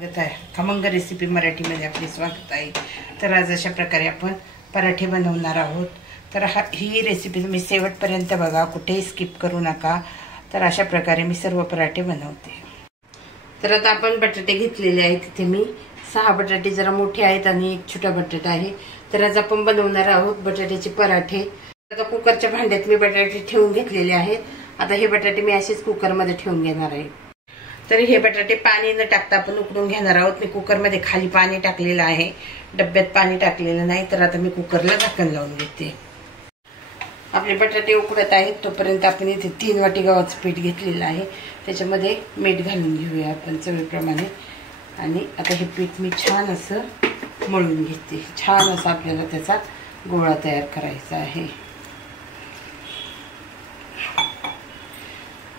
खमंग रेसिपी मराठीमध्ये आपले स्वागत आहे। तर आज अशा प्रकारे आपण पराठे बनवणार आहोत। तर ही रेसिपी तुम्ही शेवटपर्यंत बघा, कुठेही स्किप करू नका। तर अशा प्रकारे मी सर्व पराठे बनवते। तर आता आपण बटाटे घेतलेले आहेत। इथे मी 6 बटाटे जरा मोठे आहेत आणि एक छोटा बटाटा आहे। तर आज आपण बनवणार आहोत बटाट्याचे पराठे। आता कुकरच्या भांड्यात मी बटाटे ठेवून घेतलेले आहेत। आता हे बटाटे मी असेच कुकरमध्ये ठेवून घेणार आहे। तर हे बटाटे पाणी न टाकता आपण उकडून घेणार आहोत। मी कुकरमध्ये खाली पाणी टाकलेलं आहे, डब्यात पाणी टाकलेलं नाही। तर आता मी कुकरला झाकण लावून घेते। आपले बटाटे उकडत आहेत तोपर्यंत आपण इथे 3 वाटी गव्हाचं पीठ घेतलेलं आहे। त्याच्यामध्ये मीठ घालून घेऊया आपण चवीप्रमाणे। आणि आता हे पीठ मी छान असं मळून घेते। छान असं आपल्याला त्याचा गोळा तयार करायचा आहे।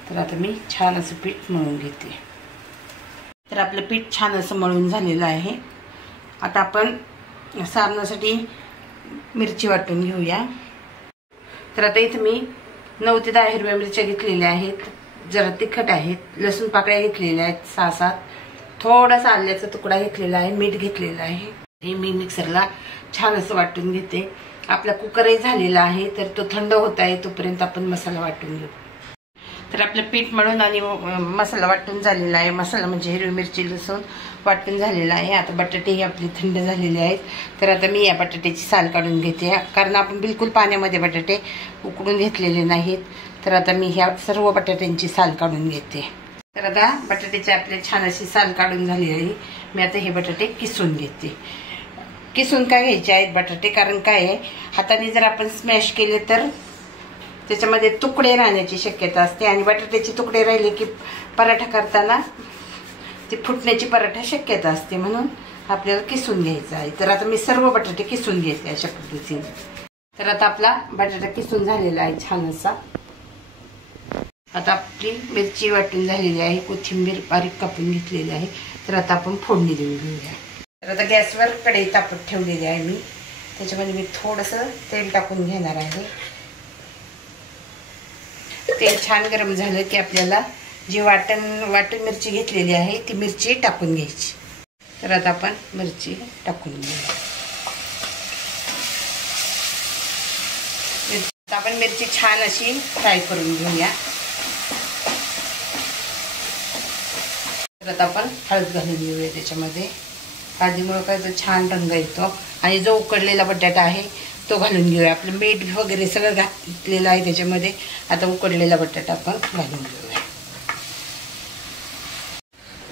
तर आता मी छान असं पीठ मळून घेते। तर आपलं पीठ छान असं मळून झालेलं आहे। आता आपण सारणासाठी मिरची वाटून घेऊया। तर आता इथे मी 9 ते 10 हिरव्या मिरच्या घेतलेल्या आहेत, जरा तिखट आहेत। लसूण पाकळ्या घेतलेल्या आहेत 6-7, थोडासा आल्याचा तुकडा घेतलेला आहे, मीठ घेतलेलं आहे। हे मी मिक्सरला छान असं वाटून घेते। आपला कुकरही झालेला आहे, तर तो थंड होत आहे तोपर्यंत आपण मसाला वाटून घेऊ। तर आपलं पीठ मळून आणि मसाला वाटून झालेला आहे। मसाला म्हणजे हिरवी मिरची लसूण वाटून झालेला आहे। आता बटाटे ही आपले थंड झालेले आहेत। तर आता मी या बटाट्याची साल काढून घेते, कारण आपण बिलकुल पाण्यामध्ये बटाटे उकडून घेतलेले नाहीत। तर आता मी ह्या सर्व बटाट्यांची साल काढून घेते। तर आता बटाट्याची आपली छान अशी साल काढून झाली आहे। मी आता हे बटाटे किसून घेते। किसून काय घ्यायचे आहेत बटाटे, कारण काय आहे, हाताने जर आपण स्मॅश केले तर त्याच्यामध्ये तुकडे राहण्याची शक्यता असते आणि बटाट्याचे तुकडे राहिले की पराठा करताना ते फुटण्याची पराठा शक्यता असते, म्हणून आपल्याला किसून घ्यायचं आहे। तर आता मी सर्व बटाटे किसून घेते अशा पद्धतीने। तर आता आपला बटाटा किसून झालेला आहे छान असा। आता आपली मिरची वाटून झालेली आहे, कोथिंबीर बारीक कापून घेतलेली आहे। तर आता आपण फोडणी देऊन घेऊया। तर आता गॅसवर कढई तापत ठेवलेली आहे मी, त्याच्यामध्ये मी थोडंसं तेल टाकून घेणार आहे। तेल छान गरम झालं की आपल्याला जी वाटून मिरची घेतलेली आहे ती मिरची टाकून घ्यायची। तर आता आपण मिरची टाकून घेऊया। आपण मिरची छान अशी फ्राय करून घेऊया। तर आता आपण हळद घालून घेऊया त्याच्यामध्ये। हळदीमुळे काय तो छान रंग येतो। आणि जो उकडलेला बटाटा आहे तो घालून घेऊया। आपलं मीठ वगैरे सगळं घातलेलं आहे त्याच्यामध्ये। आता उकडलेला बटाटा आपण घालून घेऊया।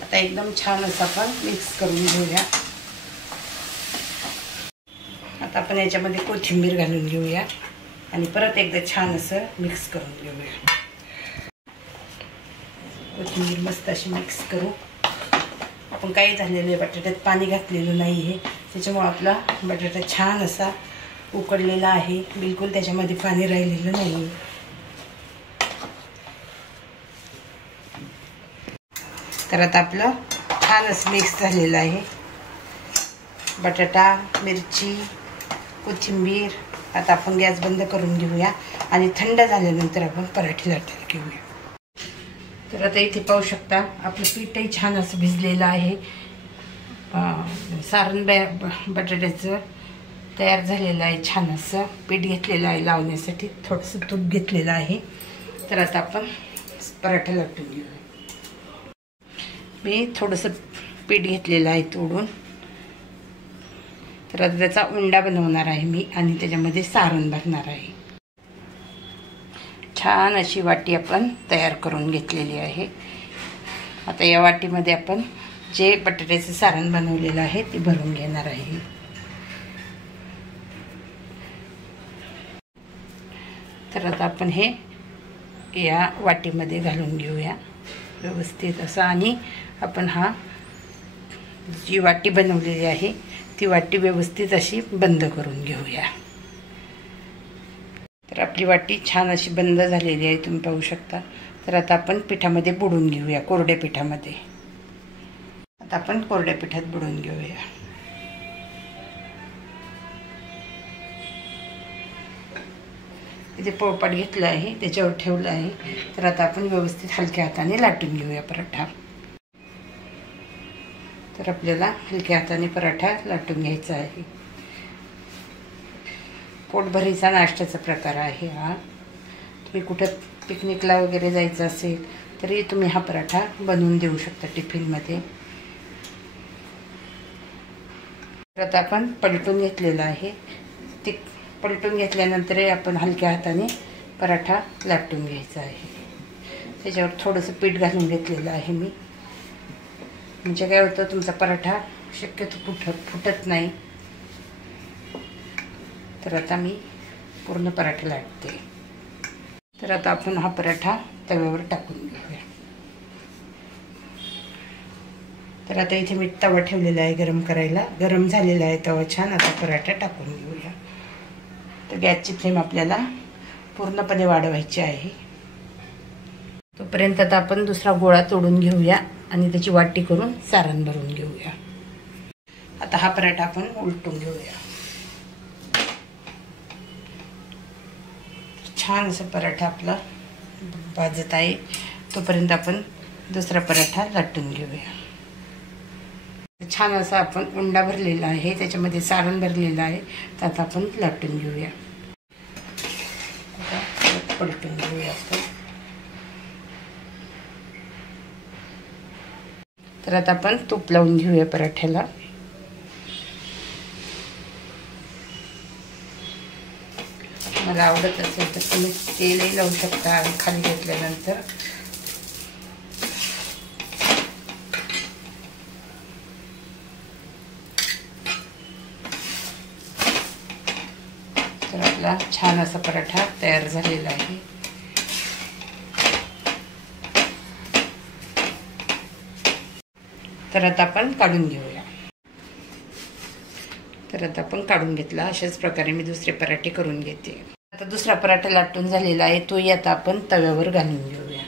आता एकदम छान असं आपण मिक्स करून घेऊया। आता आपण याच्यामध्ये कोथिंबीर घालून घेऊया आणि परत एकदा छान असं मिक्स करून घेऊया। कोथिंबीर मस्त अशी मिक्स करू। आपण काही झालेलं बटाट्यात पाणी घातलेलं नाही आहे, त्याच्यामुळे आपला बटाटा छान असा उकडलेला आहे, बिलकुल त्याच्यामध्ये पाणी राहिलेलं नाही। तर आता आपलं छान असं मिक्स झालेलं आहे बटाटा, मिरची, कोथिंबीर। आता आपण गॅस बंद करून घेऊया आणि थंड झाल्यानंतर आपण पराठे लाटायला घेऊया। तर आता इथे पाहू शकता आपलं पीठही छान असं भिजलेलं आहे। सारण बटाट्याचं तयार झालेलं आहे। छान असं पीठ घेतलेलं आहे लावण्यासाठी, थोडंसं तूप घेतलेलं आहे। तर आता आपण पराठा लाटून घेऊया। मी थोडंसं पीठ घेतलेलं आहे तोडून। तर आता त्याचा उंडा बनवणार आहे मी आणि त्याच्यामध्ये सारण भरणार आहे। छान अशी वाटी आपण तयार करून घेतलेली आहे। आता या वाटीमध्ये आपण जे बटाट्याचे सारण बनवलेलं आहे ते भरून घेणार आहे। तर आता आपण हे या वाटीमध्ये घालून घेऊया व्यवस्थित असं। आणि आपण जी वाटी बनवलेली आहे ती वाटी व्यवस्थित अशी बंद करून घेऊया। तर आपली वाटी छान अशी बंद झालेली आहे, तुम्ही पाहू शकता। तर आता आपण पिठामध्ये बुडवून घेऊया, कोरड्या पिठामध्ये। आता आपण कोरड्या पिठात बुडवून घेऊया। इथे पोळपाट घेतलं आहे, त्याच्यावर ठेवलं आहे। तर आता आपण व्यवस्थित हलक्या हाताने लाटून घेऊया पराठा। तर आपल्याला हलक्या हाताने पराठा लाटून घ्यायचा आहे. पोटभरीचा नाश्त्याचा प्रकार आहे हा. तुम्ही कुठं पिकनिकला वगैरे जायचं असेल तरी तुम्ही हा पराठा बनवून देऊ शकता टिफिनमध्ये. तर आता आपण पलटून घेतलेला आहे. ते पलटून घेतल्यानंतर आपण हलक्या हाताने पराठा लाटून घ्यायचा आहे. त्याच्यावर थोडंसं पीठ घालून घेतलेलं आहे मी, म्हणजे काय होतं तुमचा पराठा शक्यतो फुटत नाही. तर आता मी पूर्ण पराठा लाटते. तर आता आपण हा पराठा तव्यावर टाकून घेऊया. तर आता इथे मी तवा ठेवलेला आहे गरम करायला. गरम झालेला आहे तवा छान. आता पराठा टाकून घेऊया. तर गॅसची फ्लेम आपल्याला पूर्णपणे वाढवायची आहे. तोपर्यंत आता आपण दुसरा गोळा तोडून घेऊया आणि त्याची वाटी करून सारण भरून घेऊया. आता हा पराठा आपण उलटून घेऊया. छान असं पराठा आपला भाजत आहे. तोपर्यंत आपण दुसरा पराठा लाटून घेऊया. छान असा आपण उंडा भरलेला आहे, त्याच्यामध्ये सारण भरलेलं आहे. तर आता आपण लाटून घेऊया. पलटून घेऊया आपण. तर आता आपण तूप लावून घेऊया पराठ्याला. मला आवडत असेल तर तुम्ही तेलही लावू शकता खाली घेतल्यानंतर. तर आपला छान असा पराठा तयार झालेला आहे. तर आता आपण काढून घेऊया. तर आता आपण काढून घेतला. अशाच प्रकारे मी दुसरे पराठे करून घेते. आता दुसरा पराठा लाटून झालेला आहे, तोही आता आपण तव्यावर घालून घेऊया.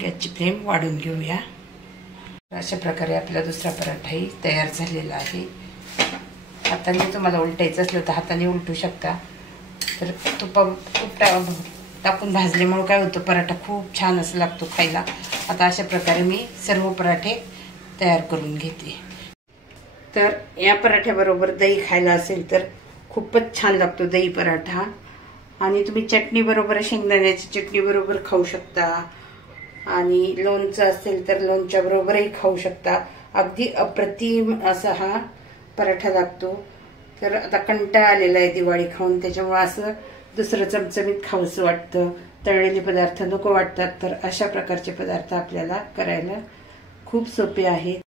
गॅसची फ्लेम वाढून घेऊया. अशा प्रकारे आपला दुसरा पराठाही तयार झालेला आहे. हाताने तुम्हाला उलटायचं असलं तर हाताने उलटू शकता. तर तूप टाकून भाजल्यामुळे काय होतं, पराठा खूप छान असं लागतो खायला. आता अशा प्रकारे मी सर्व पराठे तयार करून घेते. तर या पराठ्याबरोबर दही खायला असेल तर खूपच छान लागतो दही पराठा. आणि तुम्ही चटणी बरोबर, शेंगदाण्याची चटणी बरोबर खाऊ शकता. आणि लोणचं असेल तर लोणच्या बरोबरही खाऊ शकता. अगदी अप्रतिम असा हा पराठा लागतो. तर आता कंटाळा आलेला आहे दिवाळी खाऊन, त्याच्यामुळे असं दुसरं चमचमीत खाऊसं वाटतं. तळलेले पदार्थ नको वाटतात. तर अशा प्रकारचे पदार्थ आपल्याला करायला खूप सोपे आहेत.